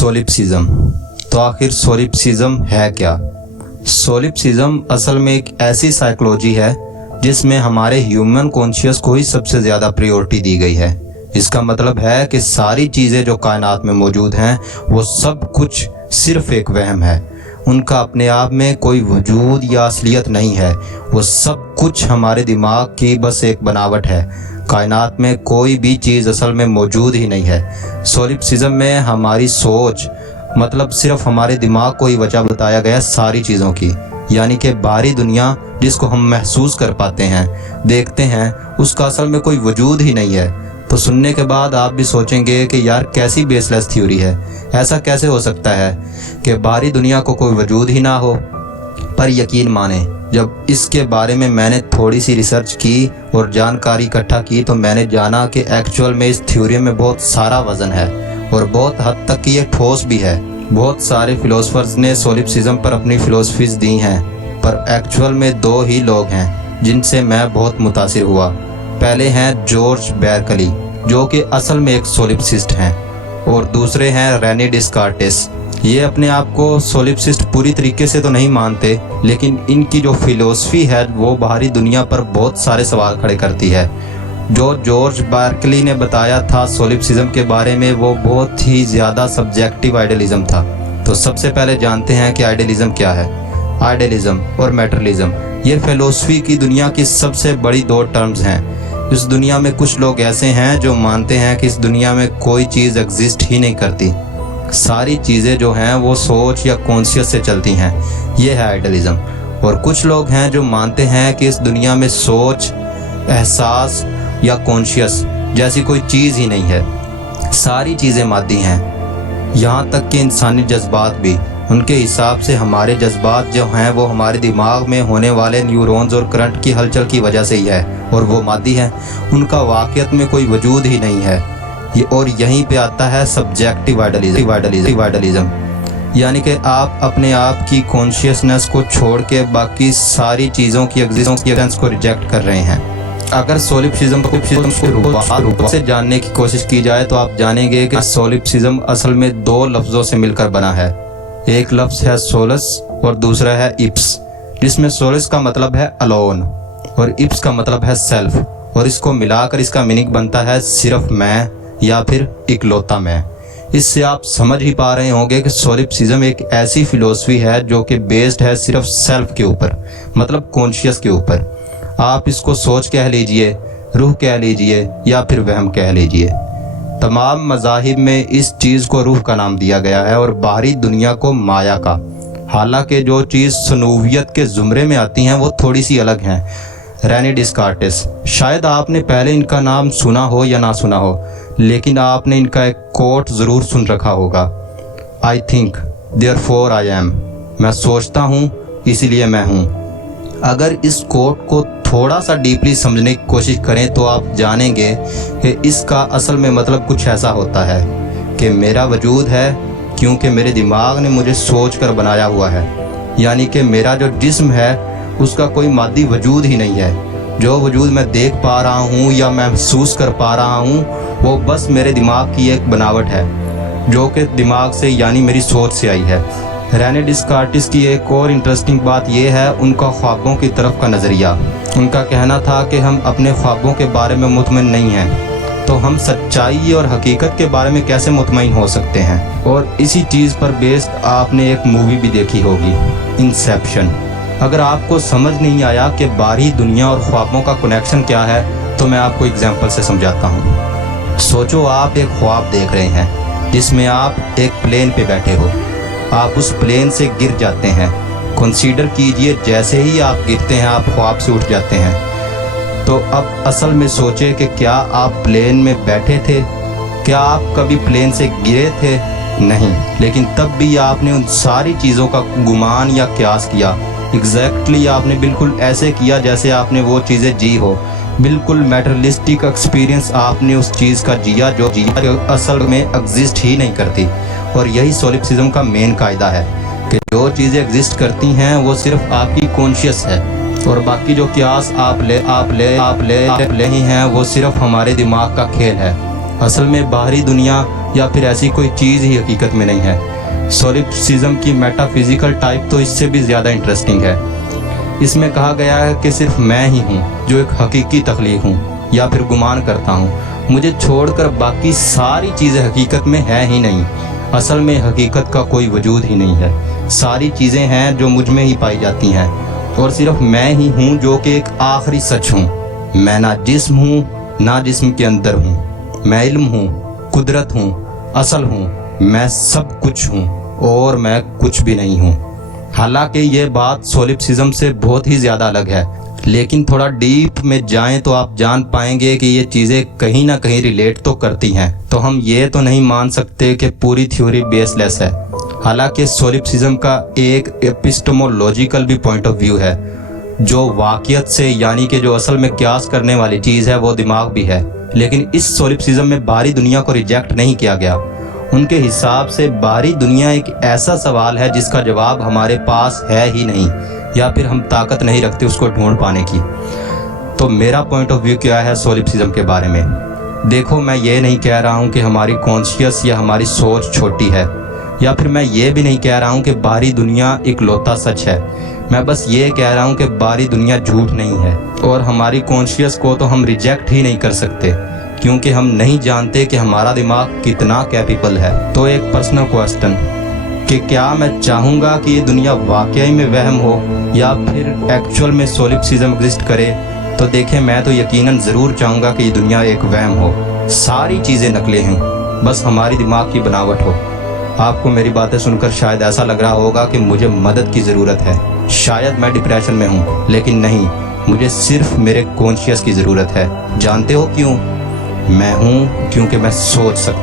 सोलिप्सिज्म। तो आखिर सोलिप्सिज्म है क्या? सोलिप्सिज्म असल में एक ऐसी साइकोलॉजी है जिसमें हमारे ह्यूमन कॉन्शियस को ही सबसे ज़्यादा प्रायोरिटी दी गई है। इसका मतलब है कि सारी चीज़ें जो कायनात में मौजूद हैं वो सब कुछ सिर्फ एक वहम है। उनका अपने आप में कोई वजूद या असलियत नहीं है। वो सब कुछ हमारे दिमाग की बस एक बनावट है। कायनात में कोई भी चीज़ असल में मौजूद ही नहीं है। सोलिप्सिज्म में हमारी सोच मतलब सिर्फ हमारे दिमाग को ही वजह बताया गया सारी चीज़ों की, यानी कि बाहरी दुनिया जिसको हम महसूस कर पाते हैं, देखते हैं, उसका असल में कोई वजूद ही नहीं है। तो सुनने के बाद आप भी सोचेंगे कि यार कैसी बेसलेस थ्योरी है, ऐसा कैसे हो सकता है कि बाहरी दुनिया को कोई वजूद ही ना हो। पर यकीन माने, जब इसके बारे में मैंने थोड़ी सी रिसर्च की और जानकारी इकट्ठा की तो मैंने जाना कि एक्चुअल में इस थ्योरी में बहुत सारा वज़न है और बहुत हद तक की ये ठोस भी है। बहुत सारे फिलोसफर्स ने सोलिप्सिज्म पर अपनी फिलोसफीज दी हैं, पर एक्चुअल में दो ही लोग हैं जिनसे मैं बहुत मुतासिर हुआ। पहले हैं जॉर्ज बेरकली, जो कि असल में एक सोलिप्सिस्ट हैं, और दूसरे हैं रेने डिस्कार्टिस। ये अपने आप को सोलिप्सिस्ट पूरी तरीके से तो नहीं मानते, लेकिन इनकी जो फिलोसफी है वो बाहरी दुनिया पर बहुत सारे सवाल खड़े करती है। जो जॉर्ज बेरकली ने बताया था सोलिप्सिज्म के बारे में वो बहुत ही ज़्यादा सब्जेक्टिव आइडियलिज्म था। तो सबसे पहले जानते हैं कि आइडियलिज्म क्या है। आइडियलिज्म और मैटेरियलिज्म ये फिलोसफी की दुनिया की सबसे बड़ी दो टर्म्स हैं। इस दुनिया में कुछ लोग ऐसे हैं जो मानते हैं कि इस दुनिया में कोई चीज़ एग्जिस्ट ही नहीं करती, सारी चीज़ें जो हैं वो सोच या कॉन्शियस से चलती हैं, ये है आइडियलिज्म। और कुछ लोग हैं जो मानते हैं कि इस दुनिया में सोच, एहसास या कॉन्शियस जैसी कोई चीज़ ही नहीं है, सारी चीज़ें मादी हैं, यहाँ तक कि इंसानी जज्बात भी। उनके हिसाब से हमारे जज्बात जो हैं वो हमारे दिमाग में होने वाले न्यूरॉन्स और करंट की हलचल की वजह से ही है, और वो मादी है, उनका वाक़ियत में कोई वजूद ही नहीं है। ये और यहीं पे आता है सब्जेक्टिव आइडियलिज्म, यानी कि आप अपने आप की कॉन्शियसनेस को छोड़ के बाकी सारी चीज़ों की एग्जिस्टेंस को रिजेक्ट कर रहे हैं। अगर सोलिप्सिज्म को से जानने की कोशिश की जाए तो आप जानेंगे कि सोलिप्सिज्म असल में दो लफ्ज़ों से मिलकर बना है। एक लफ्ज़ है सोलस और दूसरा है इप्स, जिसमें सोलस का मतलब है अलोन और इप्स का मतलब है सेल्फ, और इसको मिलाकर इसका मीनिंग बनता है सिर्फ मैं या फिर इकलौता मैं। इससे आप समझ ही पा रहे होंगे कि सोलिप्सिज्म एक ऐसी फिलोसफी है जो कि बेस्ड है सिर्फ सेल्फ के ऊपर, मतलब कॉन्शियस के ऊपर। आप इसको सोच कह लीजिए, रूह कह लीजिए या फिर वहम कह लीजिए। तमाम मज़ाहिब में इस चीज़ को रूह का नाम दिया गया है और बाहरी दुनिया को माया का। हालांकि जो चीज़ सनूवियत के ज़ुमरे में आती हैं वो थोड़ी सी अलग हैं। रेने डिस्कार्टिस, शायद आपने पहले इनका नाम सुना हो या ना सुना हो, लेकिन आपने इनका एक कोट ज़रूर सुन रखा होगा, I think therefore I am, मैं सोचता हूँ इसीलिए मैं हूँ। अगर इस कोट को थोड़ा सा डीपली समझने की कोशिश करें तो आप जानेंगे कि इसका असल में मतलब कुछ ऐसा होता है कि मेरा वजूद है क्योंकि मेरे दिमाग ने मुझे सोच कर बनाया हुआ है, यानी कि मेरा जो जिस्म है उसका कोई मादी वजूद ही नहीं है। जो वजूद मैं देख पा रहा हूँ या महसूस कर पा रहा हूँ वो बस मेरे दिमाग की एक बनावट है जो कि दिमाग से यानी मेरी सोच से आई है। रेने डिस्कार्टिस की एक और इंटरेस्टिंग बात यह है उनका ख्वाबों की तरफ का नज़रिया। उनका कहना था कि हम अपने ख्वाबों के बारे में मुतमईन नहीं हैं, तो हम सच्चाई और हकीकत के बारे में कैसे मुतमईन हो सकते हैं। और इसी चीज़ पर बेस्ड आपने एक मूवी भी देखी होगी, इंसेप्शन। अगर आपको समझ नहीं आया कि बाहरी दुनिया और ख्वाबों का कनेक्शन क्या है तो मैं आपको एग्जाम्पल से समझाता हूँ। सोचो आप एक ख्वाब देख रहे हैं जिसमें आप एक प्लेन पे बैठे हो, आप उस प्लेन से गिर जाते हैं। कंसीडर कीजिए जैसे ही आप गिरते हैं आप ख्वाब से उठ जाते हैं। तो अब असल में सोचे कि क्या आप प्लेन में बैठे थे, क्या आप कभी प्लेन से गिरे थे? नहीं, लेकिन तब भी आपने उन सारी चीज़ों का गुमान या क्यास किया। एग्जैक्टली आपने बिल्कुल ऐसे किया जैसे आपने वो चीज़ें जी हो। बिल्कुल मैटेरियलिस्टिक एक्सपीरियंस आपने उस चीज़ का जिया जो असल में एग्जिस्ट ही नहीं करती। और यही सोलिप्सिज्म का मेन कायदा है कि जो चीज़ें एग्जिस्ट करती हैं वो सिर्फ आपकी कॉन्शियस है, और बाकी जो क्यास आप ले ही हैं वो सिर्फ हमारे दिमाग का खेल है। असल में बाहरी दुनिया या फिर ऐसी कोई चीज़ ही हकीकत में नहीं है। सोलिप्सिज्म की मेटाफिजिकल टाइप तो इससे भी ज़्यादा इंटरेस्टिंग है। इसमें कहा गया है कि सिर्फ मैं ही हूँ जो एक हकीकी तख्लीक हूँ या फिर गुमान करता हूँ। मुझे छोड़कर बाकी सारी चीज़ें हकीकत में है ही नहीं। असल में हकीकत का कोई वजूद ही नहीं है। सारी चीज़ें हैं जो मुझ में ही पाई जाती हैं और सिर्फ मैं ही हूँ जो कि एक आखिरी सच हूँ। मैं ना जिस्म हूँ ना जिस्म के अंदर हूँ। मैं इल्म हूँ, कुदरत हूँ, असल हूँ। मैं सब कुछ हूँ और मैं कुछ भी नहीं हूँ। हालांकि ये बात सोलिप्सिज्म से बहुत ही ज़्यादा अलग है, लेकिन थोड़ा डीप में जाएं तो आप जान पाएंगे कि ये चीज़ें कहीं ना कहीं रिलेट तो करती हैं। तो हम ये तो नहीं मान सकते कि पूरी थ्योरी बेसलेस है। हालांकि सोलिप्सिज्म का एक एपिस्टेमोलॉजिकल भी पॉइंट ऑफ व्यू है, जो वाक़ियत से यानी कि जो असल में क्यास करने वाली चीज़ है वो दिमाग भी है। लेकिन इस सोलिप्सिज्म में बाहरी दुनिया को रिजेक्ट नहीं किया गया। उनके हिसाब से बाहरी दुनिया एक ऐसा सवाल है जिसका जवाब हमारे पास है ही नहीं, या फिर हम ताकत नहीं रखते उसको ढूंढ पाने की। तो मेरा पॉइंट ऑफ व्यू क्या है सोलिप्सिज्म के बारे में? देखो, मैं ये नहीं कह रहा हूँ कि हमारी कॉन्शियस या हमारी सोच छोटी है, या फिर मैं ये भी नहीं कह रहा हूँ कि बाहरी दुनिया इकलौता सच है। मैं बस ये कह रहा हूँ कि बाहरी दुनिया झूठ नहीं है और हमारी कॉन्शियस को तो हम रिजेक्ट ही नहीं कर सकते, क्योंकि हम नहीं जानते कि हमारा दिमाग कितना कैपेबल है। तो एक पर्सनल क्वेश्चन कि क्या मैं चाहूँगा कि ये दुनिया वाकई में वहम हो या फिर एक्चुअल में सोलिप्सिज्म एग्जिस्ट करे? तो देखें, मैं तो यकीनन ज़रूर चाहूँगा कि ये दुनिया एक वहम हो, सारी चीज़ें नकलें हों, बस हमारी दिमाग की बनावट हो। आपको मेरी बातें सुनकर शायद ऐसा लग रहा होगा कि मुझे मदद की ज़रूरत है, शायद मैं डिप्रेशन में हूँ, लेकिन नहीं, मुझे सिर्फ मेरे कॉन्शियस की ज़रूरत है। जानते हो क्यों? मैं हूँ क्योंकि मैं सोच सकता